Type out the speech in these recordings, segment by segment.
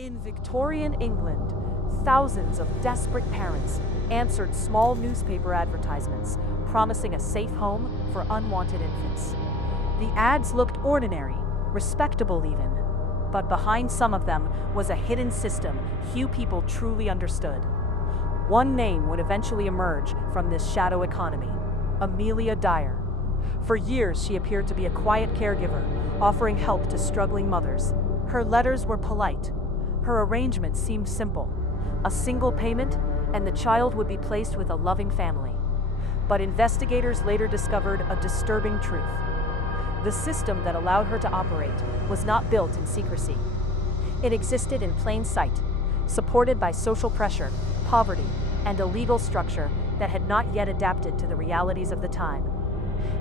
In Victorian England, thousands of desperate parents answered small newspaper advertisements promising a safe home for unwanted infants. The ads looked ordinary, respectable even, but behind some of them was a hidden system few people truly understood. One name would eventually emerge from this shadow economy: Amelia Dyer. For years, she appeared to be a quiet caregiver, offering help to struggling mothers. Her letters were polite. Her arrangement seemed simple: a single payment, and the child would be placed with a loving family. But investigators later discovered a disturbing truth. The system that allowed her to operate was not built in secrecy. It existed in plain sight, supported by social pressure, poverty, and a legal structure that had not yet adapted to the realities of the time.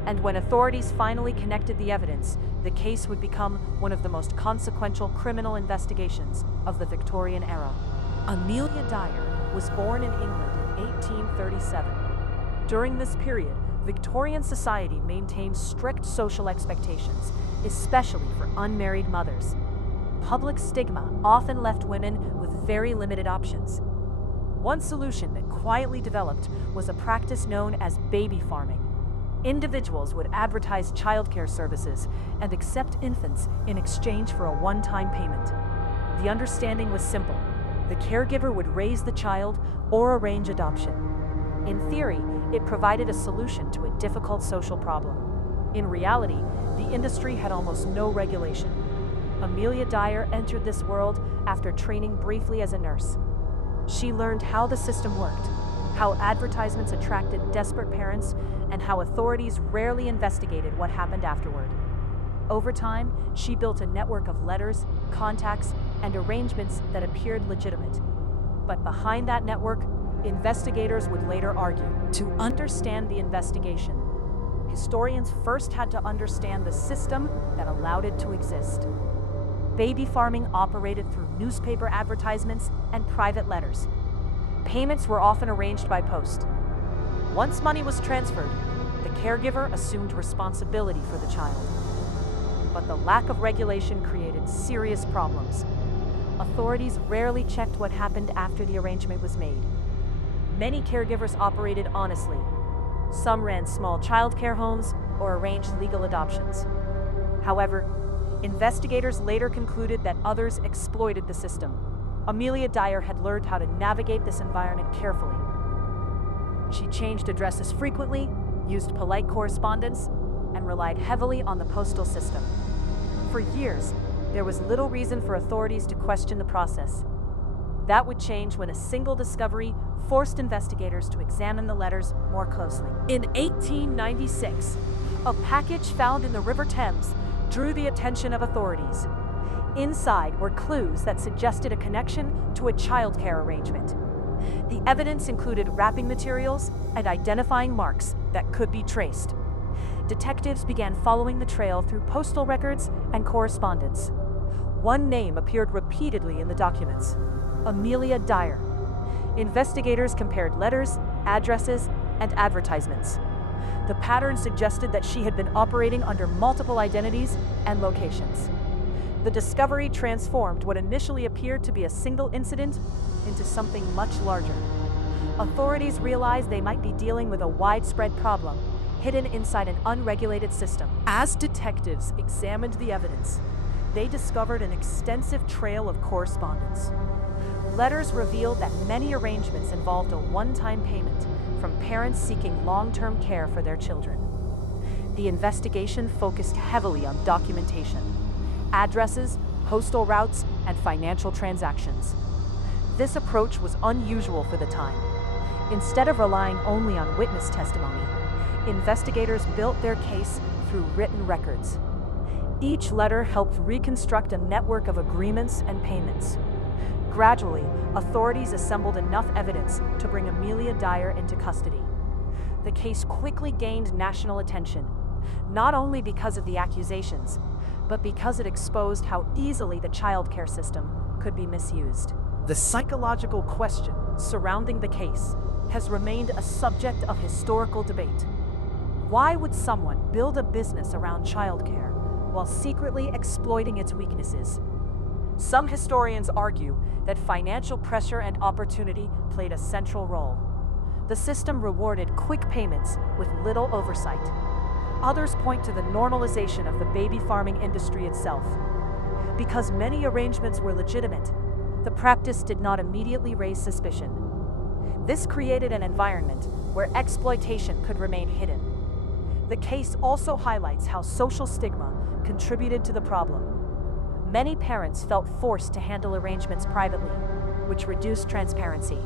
And when authorities finally connected the evidence, the case would become one of the most consequential criminal investigations of the Victorian era. Amelia Dyer was born in England in 1837. During this period, Victorian society maintained strict social expectations, especially for unmarried mothers. Public stigma often left women with very limited options. One solution that quietly developed was a practice known as baby farming. Individuals would advertise childcare services and accept infants in exchange for a one-time payment. The understanding was simple: the caregiver would raise the child or arrange adoption. In theory, it provided a solution to a difficult social problem. In reality, the industry had almost no regulation. Amelia Dyer entered this world after training briefly as a nurse. She learned how the system worked, how advertisements attracted desperate parents, and how authorities rarely investigated what happened afterward. Over time, she built a network of letters, contacts, and arrangements that appeared legitimate. But behind that network, investigators would later argue. To understand the investigation, historians first had to understand the system that allowed it to exist. Baby farming operated through newspaper advertisements and private letters. Payments were often arranged by post. Once money was transferred, the caregiver assumed responsibility for the child. But the lack of regulation created serious problems. Authorities rarely checked what happened after the arrangement was made. Many caregivers operated honestly. Some ran small childcare homes or arranged legal adoptions. However, investigators later concluded that others exploited the system. Amelia Dyer had learned how to navigate this environment carefully. She changed addresses frequently, used polite correspondence, and relied heavily on the postal system. For years, there was little reason for authorities to question the process. That would change when a single discovery forced investigators to examine the letters more closely. In 1896, a package found in the River Thames drew the attention of authorities. Inside were clues that suggested a connection to a childcare arrangement. The evidence included wrapping materials and identifying marks that could be traced. Detectives began following the trail through postal records and correspondence. One name appeared repeatedly in the documents: Amelia Dyer. Investigators compared letters, addresses, and advertisements. The pattern suggested that she had been operating under multiple identities and locations. The discovery transformed what initially appeared to be a single incident into something much larger. Authorities realized they might be dealing with a widespread problem, hidden inside an unregulated system. As detectives examined the evidence, they discovered an extensive trail of correspondence. Letters revealed that many arrangements involved a one-time payment from parents seeking long-term care for their children. The investigation focused heavily on documentation: addresses, postal routes, and financial transactions. This approach was unusual for the time. Instead of relying only on witness testimony, investigators built their case through written records. Each letter helped reconstruct a network of agreements and payments. Gradually, authorities assembled enough evidence to bring Amelia Dyer into custody. The case quickly gained national attention, not only because of the accusations, but because it exposed how easily the childcare system could be misused. The psychological question surrounding the case has remained a subject of historical debate. Why would someone build a business around childcare while secretly exploiting its weaknesses? Some historians argue that financial pressure and opportunity played a central role. The system rewarded quick payments with little oversight. Others point to the normalization of the baby farming industry itself. Because many arrangements were legitimate, the practice did not immediately raise suspicion. This created an environment where exploitation could remain hidden. The case also highlights how social stigma contributed to the problem. Many parents felt forced to handle arrangements privately, which reduced transparency.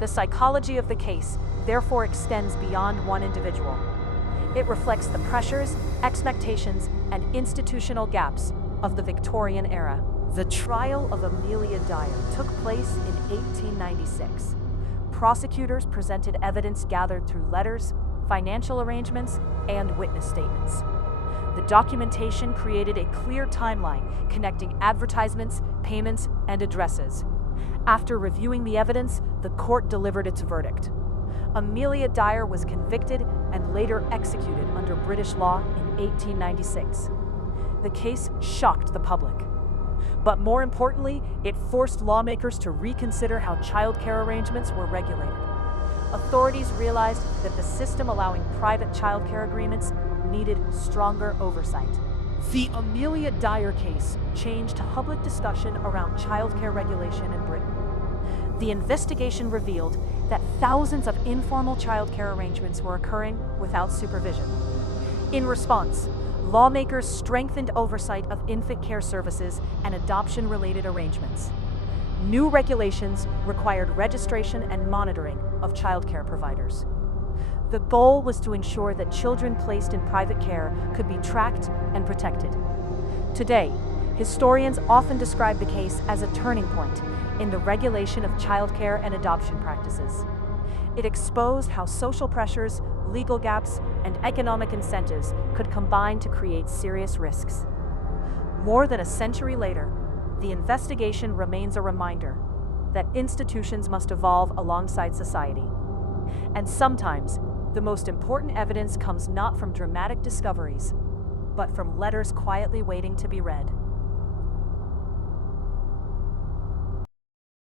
The psychology of the case therefore extends beyond one individual. It reflects the pressures, expectations, and institutional gaps of the Victorian era. The trial of Amelia Dyer took place in 1896. Prosecutors presented evidence gathered through letters, financial arrangements, and witness statements. The documentation created a clear timeline connecting advertisements, payments, and addresses. After reviewing the evidence, the court delivered its verdict. Amelia Dyer was convicted and later executed under British law in 1896. The case shocked the public. But more importantly, it forced lawmakers to reconsider how childcare arrangements were regulated. Authorities realized that the system allowing private childcare agreements needed stronger oversight. The Amelia Dyer case changed public discussion around childcare regulation in Britain. The investigation revealed that thousands of informal childcare arrangements were occurring without supervision. In response, lawmakers strengthened oversight of infant care services and adoption-related arrangements. New regulations required registration and monitoring of childcare providers. The goal was to ensure that children placed in private care could be tracked and protected. Today, historians often describe the case as a turning point in the regulation of childcare and adoption practices. It exposed how social pressures, legal gaps, and economic incentives could combine to create serious risks. More than a century later, the investigation remains a reminder that institutions must evolve alongside society. And sometimes, the most important evidence comes not from dramatic discoveries, but from letters quietly waiting to be read.